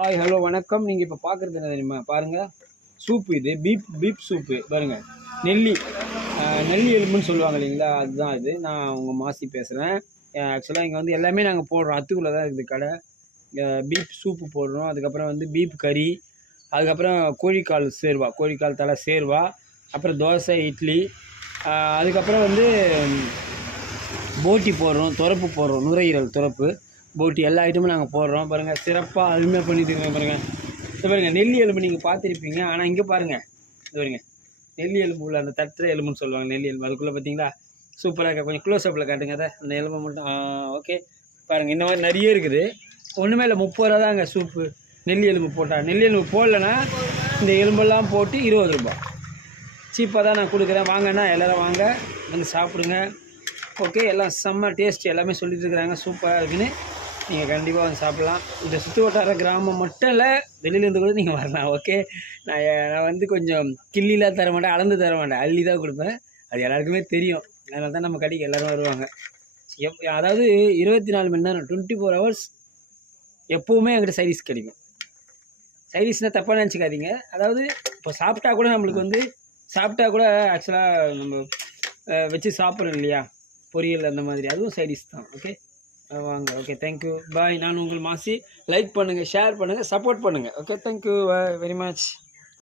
Hi hello வணக்கம். நீங்கள் இப்போ பார்க்குறது என்ன தெரியுமா? பாருங்கள், சூப்பு இது பீப் சூப்பு பாருங்கள். நெல்லி நெல்லி எலும்புன்னு சொல்லுவாங்க இல்லைங்களா, அதுதான் இது. நான் உங்கள் மாசி பேசுகிறேன். ஆக்சுவலாக இங்கே வந்து எல்லாமே நாங்கள் போடுறோம். அத்துக்குள்ளே தான் இருக்குது கடை. பீப் சூப்பு போடுறோம். அதுக்கப்புறம் வந்து பீப் கறி, அதுக்கப்புறம் கோழிக்கால் சேர்வா, கோழிக்கால் தலை சேர்வா, அப்புறம் தோசை இட்லி, அதுக்கப்புறம் வந்து போட்டி போடுறோம், துறப்பு போடுறோம், நுரையீரல் துறப்பு போட்டி எல்லா ஐட்டமும் நாங்கள் போடுறோம். பாருங்கள், சிறப்பாக அருமையாக பண்ணிட்டு இருக்கோம். பாருங்கள், இது பாருங்கள் நெல்லி எலும்பு நீங்கள் பார்த்துருப்பீங்க. ஆனால் இங்கே பாருங்கள், இது பாருங்கள் நெல்லி எலும்பு உள்ள அந்த தட்டுற எலும்புன்னு சொல்லுவாங்க. நெல்லி எலும்பு அதுக்குள்ளே பார்த்தீங்களா சூப்பராக இருக்கா. கொஞ்சம் க்ளோஸ்அப்பில் காட்டுங்க அதை, அந்த எலும்பை மட்டும். ஓகே பாருங்கள், இந்த மாதிரி நிறைய இருக்குது. ஒன்றுமே இல்லை, 30 ரூபா தாங்க சூப்பு. நெல்லி எலும்பு போட்டால், நெல்லி எலும்பு போடலைன்னா இந்த எலும்பெல்லாம் போட்டு 20 ரூபா. சீப்பாக தான் நான் கொடுக்குறேன். வாங்கன்னா எல்லோரும் வாங்க, வந்து சாப்பிடுங்க. ஓகே, எல்லாம் செம்ம டேஸ்ட் எல்லாமே சொல்லிட்டு இருக்கிறாங்க, சூப்பராக இருக்குன்னு. நீங்கள் கண்டிப்பாக வந்து சாப்பிட்லாம். இந்த சுற்று வட்டார கிராமம் மட்டும் இல்லை, வெளியிலேருந்து கூட நீங்கள் வரலாம். ஓகே, நான் வந்து கொஞ்சம் கிள்ளிலாம் தர மாட்டேன், அளந்து தர மாட்டேன், அள்ளி தான் கொடுப்பேன். அது எல்லாருக்குமே தெரியும். அதனால தான் நம்ம கடைக்கு எல்லோரும் வருவாங்க. அதாவது 24 மணி நேரம் 24 ஹவர்ஸ் எப்போவுமே என்கிட்ட சைடிஸ் கிடைக்கும். சைடிஸ்னால் தப்பாக நினச்சிக்காதீங்க. அதாவது இப்போ சாப்பிட்டா கூட நம்மளுக்கு வந்து ஆக்சுவலாக நம்ம வச்சு சாப்பிட்றோம் இல்லையா, பொரியல் அந்த மாதிரி, அதுவும் சைடிஷ் தான். ஓகே வாங்க. ஓகே, தேங்க்யூ, பாய். நான் உங்கள் மாசி. லைக் பண்ணுங்கள், ஷேர் பண்ணுங்கள், சப்போர்ட் பண்ணுங்கள். Okay, thank you very much.